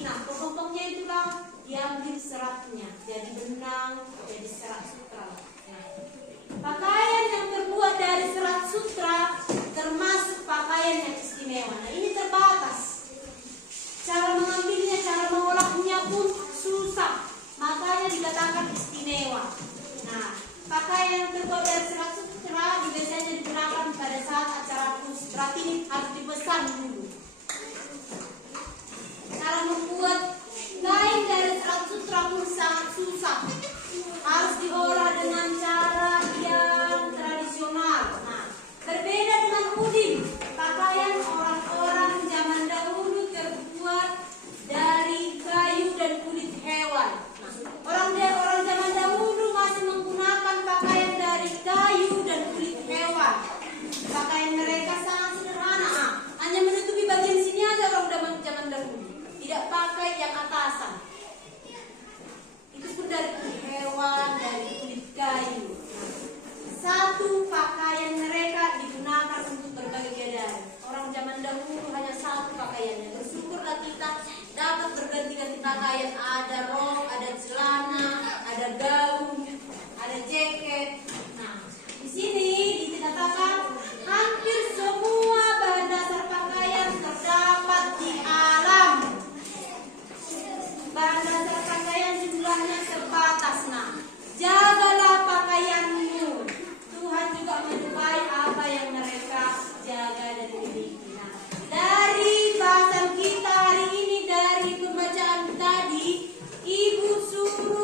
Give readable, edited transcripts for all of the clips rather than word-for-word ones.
Nah, kepompongnya itulah diambil seratnya, jadi benang, jadi serat sutra. Nah, pakaian yang terbuat dari serat sutra termasuk pakaian yang istimewa. Nah, ini terbatas. Cara mengambilnya, cara mengolahnya pun susah. Makanya dikatakan istimewa. Nah, pakaian yang terbuat dari serat sutra biasanya digunakan pada saat acara khusus. Berarti ini harus dipesan dulu. Cara membuat kain dari serat sutra pun sangat susah. Harus diolah dengan cara yang tradisional. Nah, berbeda dengan udin. Pakaian orang-orang zaman dahulu terbuat dari kayu dan kulit hewan. Nah, orang zaman dahulu masih menggunakan pakaian dari kayu dan kulit hewan. Pakaian mereka sangat sederhana, hanya menutupi bagian sini aja orang zaman dahulu. Tidak pakai yang atasan. Itu pun dari kulit hewan, dari kulit kayu. Satu pakaian mereka digunakan untuk berbagai keadaan. Orang zaman dahulu hanya satu pakaiannya. Bersyukurlah kita dapat berganti-ganti pakaian. Ada rok, ada celana, ada gaun, ada jaket. Nah, di sini dikatakan hampir semua bahan dasar pakaian terdapat di alam. Bahan dasar pakaian jumlahnya terbatas. Nah, jagalah pakaianmu. Tuhan juga menyukai apa yang mereka jaga dan miliki. Nah, dari bahasan kita hari ini, dari pembacaan tadi, Ibu suruh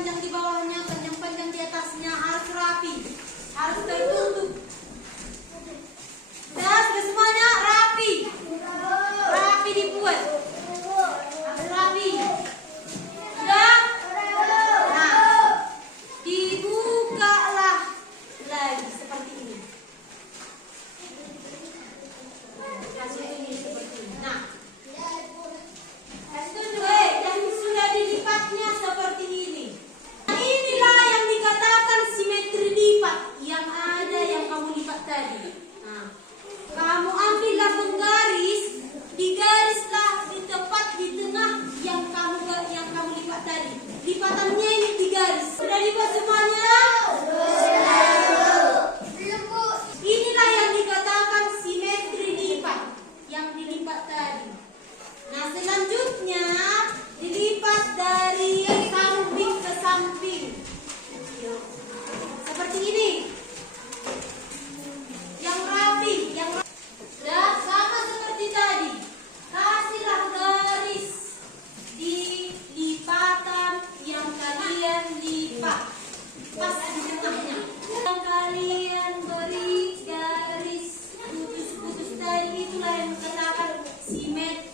panjang di bawahnya, panjang-panjang di atasnya, harus rapi, harus tertutup. Sudah semuanya rapi, rapi dibuat, harus rapi. Sudah, nah dibukalah lagi seperti ini. Kasih ini seperti ini. Nah, yang sudah dilipatnya seperti ini. Nah, inilah yang dikatakan simetri lipat. Yang ada yang kamu lipat tadi. Nah, kamu ambillah penggaris, digarislah di tepat di tengah yang kamu lipat tadi. Lipatannya ini digaris. Sudah lipat semuanya? Inilah yang dikatakan simetri lipat, yang dilipat tadi. Nah, selanjutnya dilipat dari samping ke samping. Seperti ini. Yang rapi, dan sama seperti tadi. Kasihlah garis di lipatan yang kalian lipat. Pas di tengahnya. Yang kalian beri garis putus-putus tadi, itulah yang dikatakan simetri